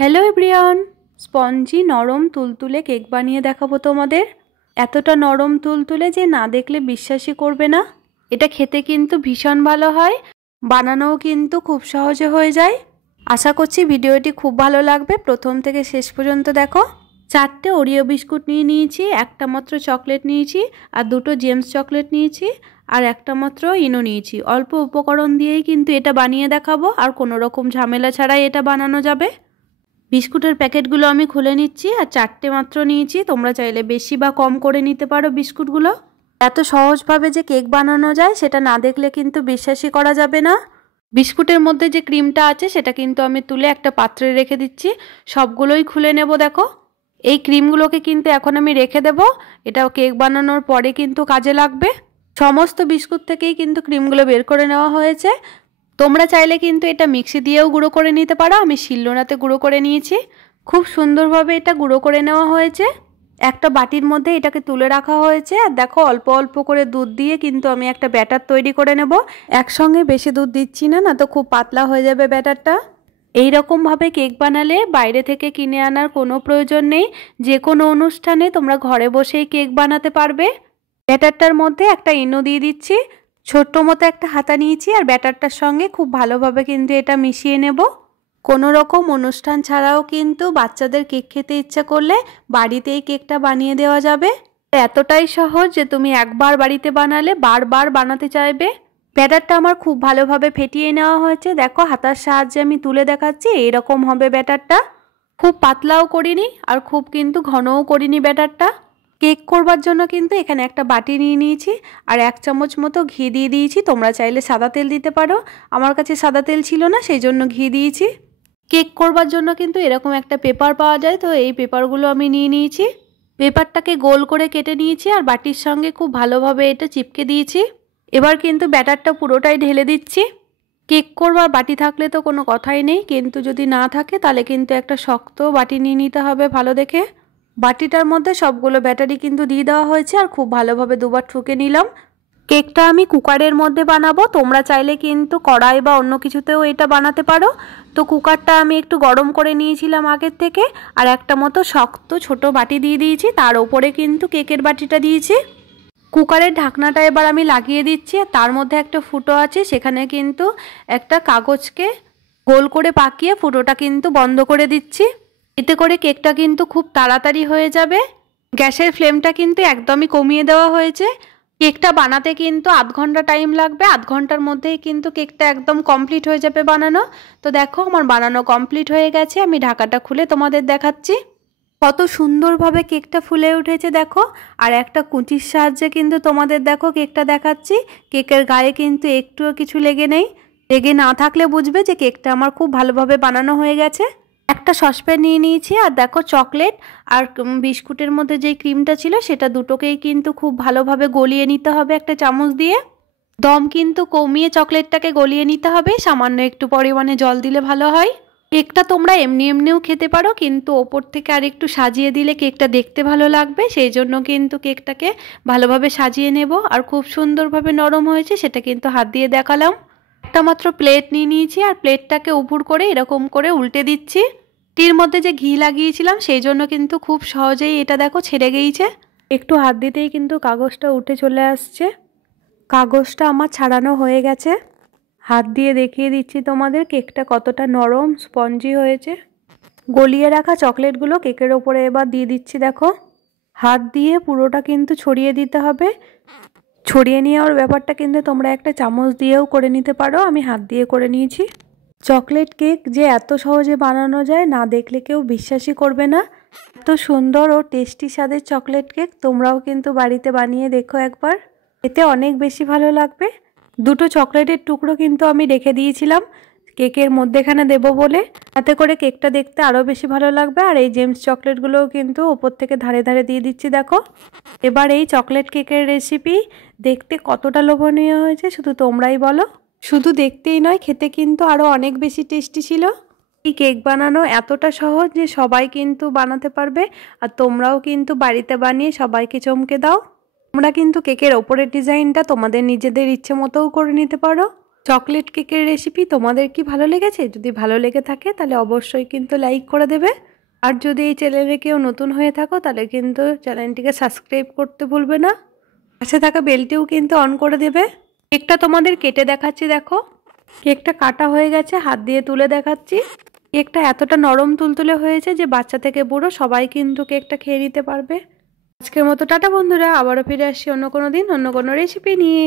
Hello everyone, spongy নরম তুলতুলে cake বানিয়ে দেখাবো তোমাদের। এতটা নরম তুলতুলে যে না দেখলে বিশ্বাসই করবে না। এটা খেতে কিন্তু ভীষণ ভালো হয়, বানানোও কিন্তু খুব সহজে হয়ে যায়। আশা করছি ভিডিওটি খুব ভালো লাগবে, প্রথম থেকে শেষ পর্যন্ত দেখো। 4টে ওরিও বিস্কুট নিয়ে নিয়েছি, একটা মাত্র চকলেট নিয়েছি, আর 2টো জেমস চকলেট নিয়েছি, আর একটা মাত্র ইনো নিয়েছি। অল্প উপকরণ দিয়েই কিন্তু এটা বানিয়ে দেখাবো, আর কোনো রকম ঝামেলা ছাড়াই এটা বানানো যাবে। বিস্কুটের প্যাকেটগুলো আমি খুলে নিচ্ছি, আর 4টে মাত্র নিয়েছি। তোমরা চাইলে বেশি বা কম করে নিতে পারো বিস্কুটগুলো। এত সহজভাবে যে কেক বানানো যায় সেটা না দেখলে কিন্তু বিশ্বাসই করা যাবে না। বিস্কুটের মধ্যে যে ক্রিমটা আছে সেটা কিন্তু আমি তুলে একটা পাত্রে রেখে দিচ্ছি। সবগুলোই খুলে নেব। দেখো, এই ক্রিমগুলোকে কিন্তু এখন আমি রেখে দেব, এটা কেক বানানোর পরে কিন্তু কাজে লাগবে। সমস্ত বিস্কুট থেকেই কিন্তু ক্রিমগুলো বের করে নেওয়া হয়েছে। তোমরা চাইলে কিন্তু এটা মিক্সি দিয়েও গুঁড়ো করে নিতে পারো, আমি শিলনোড়াতে গুঁড়ো করে নিয়েছি। খুব সুন্দরভাবে এটা গুঁড়ো করে নেওয়া হয়েছে। একটা বাটির মধ্যে এটাকে তুলে রাখা হয়েছে, আর দেখো অল্প অল্প করে দুধ দিয়ে কিন্তু আমি একটা ব্যাটার তৈরি করে নেব। একসঙ্গে বেশি দুধ দিচ্ছি না, না তো খুব পাতলা হয়ে যাবে ব্যাটারটা। এই রকমভাবে কেক বানালে বাইরে থেকে কিনে আনার কোনো প্রয়োজন নেই। যে কোনো অনুষ্ঠানে তোমরা ঘরে বসেই কেক বানাতে পারবে। ব্যাটারটার মধ্যে একটা ইনো দিয়ে দিচ্ছি, ছোট্ট মতো একটা হাতা নিয়েছি, আর ব্যাটারটার সঙ্গে খুব ভালোভাবে কিন্তু এটা মিশিয়ে নেব। কোনো রকম অনুষ্ঠান ছাড়াও কিন্তু বাচ্চাদের কেক খেতে ইচ্ছা করলে বাড়িতেই কেকটা বানিয়ে দেওয়া যাবে। এতটাই সহজ যে তুমি একবার বাড়িতে বানালে বারবার বানাতে চাইবে। ব্যাটারটা আমার খুব ভালোভাবে ফেটিয়ে নেওয়া হয়েছে। দেখো, হাতার সাহায্যে আমি তুলে দেখাচ্ছি, এইরকম হবে ব্যাটারটা। খুব পাতলাও করিনি আর খুব কিন্তু ঘনও করিনি ব্যাটারটা। কেক করবার জন্য কিন্তু এখানে একটা বাটি নিয়ে নিয়েছি, আর 1 চামচ মতো ঘি দিয়ে দিয়েছি। তোমরা চাইলে সাদা তেল দিতে পারো, আমার কাছে সাদা তেল ছিল না, সেই জন্য ঘি দিয়েছি। কেক করবার জন্য কিন্তু এরকম একটা পেপার পাওয়া যায়, তো এই পেপারগুলো আমি নিয়ে নিয়েছি। পেপারটাকে গোল করে কেটে নিয়েছি, আর বাটির সঙ্গে খুব ভালোভাবে এটা চিপকে দিয়েছি। এবার কিন্তু ব্যাটারটা পুরোটাই ঢেলে দিচ্ছি। কেক করবার বাটি থাকলে তো কোনো কথাই নেই, কিন্তু যদি না থাকে তাহলে কিন্তু একটা শক্ত বাটি নিয়ে নিতে হবে ভালো দেখে। বাটিটার মধ্যে সবগুলো ব্যাটারি কিন্তু দিয়ে দেওয়া হয়েছে, আর খুব ভালোভাবে দুবার ঠুকে নিলাম। কেকটা আমি কুকারের মধ্যে বানাবো, তোমরা চাইলে কিন্তু কড়াই বা অন্য কিছুতেও এটা বানাতে পারো। তো কুকারটা আমি একটু গরম করে নিয়েছিলাম আগের থেকে, আর একটা মতো শক্ত ছোট বাটি দিয়ে দিয়েছি, তার ওপরে কিন্তু কেকের বাটিটা দিয়েছি। কুকারের ঢাকনাটা এবার আমি লাগিয়ে দিচ্ছি, আর তার মধ্যে একটা ফুটো আছে, সেখানে কিন্তু একটা কাগজকে গোল করে পাকিয়ে ফুটোটা কিন্তু বন্ধ করে দিচ্ছি। এতে করে কেকটা কিন্তু খুব তাড়াতাড়ি হয়ে যাবে। গ্যাসের ফ্লেমটা কিন্তু একদমই কমিয়ে দেওয়া হয়েছে। কেকটা বানাতে কিন্তু আধ ঘন্টা টাইম লাগবে, আধ ঘন্টার মধ্যেই কিন্তু কেকটা একদম কমপ্লিট হয়ে যাবে বানানো। তো দেখো, আমার বানানো কমপ্লিট হয়ে গেছে। আমি ঢাকাটা খুলে তোমাদের দেখাচ্ছি কত সুন্দরভাবে কেকটা ফুলে উঠেছে। দেখো, আর একটা কুচির সাহায্যে কিন্তু তোমাদের দেখো কেকটা দেখাচ্ছি। কেকের গায়ে কিন্তু একটুও কিছু লেগে নেই। লেগে না থাকলে বুঝবে যে কেকটা আমার খুব ভালোভাবে বানানো হয়ে গেছে। একটা সসপ্যান নিয়ে নিয়েছি, আর দেখো চকলেট আর বিস্কুটের মধ্যে যেই ক্রিমটা ছিল সেটা দুটোকেই কিন্তু খুব ভালোভাবে গলিয়ে নিতে হবে একটা চামচ দিয়ে। দম কিন্তু কমিয়ে চকলেটটাকে গলিয়ে নিতে হবে, সামান্য একটু পরিমাণে জল দিলে ভালো হয়। কেকটা তোমরা এমনি এমনিও খেতে পারো, কিন্তু ওপর থেকে আর একটু সাজিয়ে দিলে কেকটা দেখতে ভালো লাগবে, সেই জন্য কিন্তু কেকটাকে ভালোভাবে সাজিয়ে নেব। আর খুব সুন্দরভাবে নরম হয়েছে, সেটা কিন্তু হাত দিয়ে দেখালাম। একটা মাত্র প্লেট নিয়ে নিয়েছি, আর প্লেটটাকে উপর করে এরকম করে উল্টে দিচ্ছি। টির মধ্যে যে ঘি লাগিয়েছিলাম সেই জন্য কিন্তু খুব সহজেই এটা দেখো ছেড়ে গিয়েছে। একটু হাত দিতেই কিন্তু কাগজটা উঠে চলে আসছে। কাগজটা আমার ছাড়ানো হয়ে গেছে। হাত দিয়ে দেখিয়ে দিচ্ছি তোমাদের কেকটা কতটা নরম স্পঞ্জি হয়েছে। গলিয়ে রাখা চকলেটগুলো কেকের ওপরে এবার দিয়ে দিচ্ছি। দেখো, হাত দিয়ে পুরোটা কিন্তু ছড়িয়ে দিতে হবে। ছড়িয়ে নেওয়ার ব্যাপারটা কিন্তু তোমরা একটা চামচ দিয়েও করে নিতে পারো, আমি হাত দিয়ে করে নিয়েছি। চকলেট কেক যে এত সহজে বানানো যায় না দেখলে কেউ বিশ্বাসই করবে না। এত সুন্দর ও টেস্টি স্বাদের চকলেট কেক তোমরাও কিন্তু বাড়িতে বানিয়ে দেখো একবার, এতে অনেক বেশি ভালো লাগবে। 2টো চকলেটের টুকরো কিন্তু আমি রেখে দিয়েছিলাম কেকের মধ্যেখানে দেব বলে, তাতে করে কেকটা দেখতে আরও বেশি ভালো লাগবে। আর এই জেমস চকলেটগুলোও কিন্তু ওপর থেকে ধারে ধারে দিয়ে দিচ্ছি। দেখো, এবার এই চকলেট কেকের রেসিপি দেখতে কতটা লোভনীয় হয়েছে শুধু তোমরাই বলো। শুধু দেখতেই নয়, খেতে কিন্তু আরও অনেক বেশি টেস্টি ছিল। এই কেক বানানো এতটা সহজ যে সবাই কিন্তু বানাতে পারবে, আর তোমরাও কিন্তু বাড়িতে বানিয়ে সবাইকে চমকে দাও। তোমরা কিন্তু কেকের ওপরের ডিজাইনটা তোমাদের নিজেদের ইচ্ছে মতোও করে নিতে পারো। চকলেট কেকের রেসিপি তোমাদের কি ভালো লেগেছে? যদি ভালো লেগে থাকে তাহলে অবশ্যই কিন্তু লাইক করে দেবে। আর যদি এই চ্যানেলে কেউ নতুন হয়ে থাকো তাহলে কিন্তু চ্যানেলটিকে সাবস্ক্রাইব করতে ভুলবে না। পাশে থাকা বেলটিও কিন্তু অন করে দেবে। কেকটা তোমাদের কেটে দেখাচ্ছি, দেখো কেকটা কাটা হয়ে গেছে, হাত দিয়ে তুলে দেখাচ্ছি। কেকটা এতটা নরম তুলতুলে হয়েছে যে বাচ্চা থেকে বুড়ো সবাই কিন্তু কেকটা খেয়ে নিতে পারবে। আজকের মতো টাটা বন্ধুরা, আবারও ফিরে আসছি অন্য কোনো দিন অন্য কোনো রেসিপি নিয়ে।